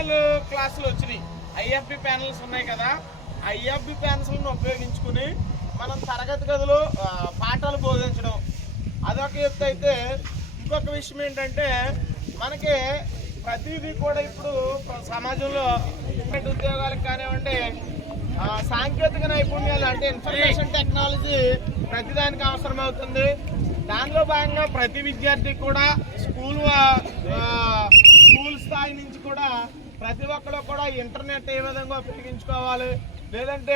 Digital క్లాసులు వచ్చినాయి. IFB panels ఉన్నాయి కదా, ఐఎఫ్బి ప్యానల్స్లను ఉపయోగించుకుని మనం తరగతి గదిలో పాఠాలు బోధించడం అదొక ఎత్తు అయితే, ఇంకొక విషయం ఏంటంటే మనకి ప్రతిదీ కూడా ఇప్పుడు సమాజంలో ఉద్యోగాలకు కానివ్వండి, సాంకేతిక నైపుణ్యాలు అంటే ఇన్ఫర్మేషన్ టెక్నాలజీ ప్రతిదానికి అవసరం అవుతుంది. దానిలో భాగంగా ప్రతి విద్యార్థి కూడా స్కూల్ స్థాయి నుంచి కూడా ప్రతి ఒక్కరు కూడా ఇంటర్నెట్ ఏ విధంగా ఉపయోగించుకోవాలి, లేదంటే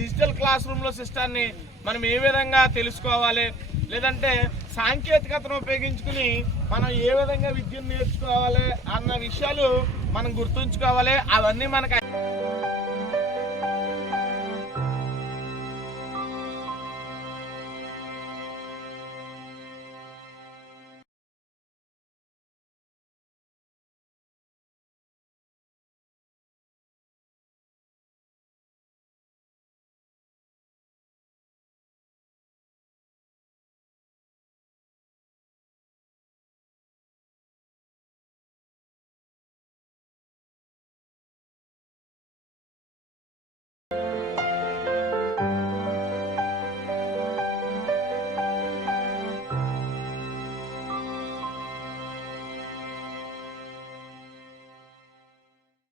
డిజిటల్ క్లాస్ రూమ్లో సిస్టాన్ని మనం ఏ విధంగా తెలుసుకోవాలి, లేదంటే సాంకేతికతను ఉపయోగించుకుని మనం ఏ విధంగా విద్యను నేర్చుకోవాలి అన్న విషయాలు మనం గుర్తుంచుకోవాలి. అవన్నీ మనకు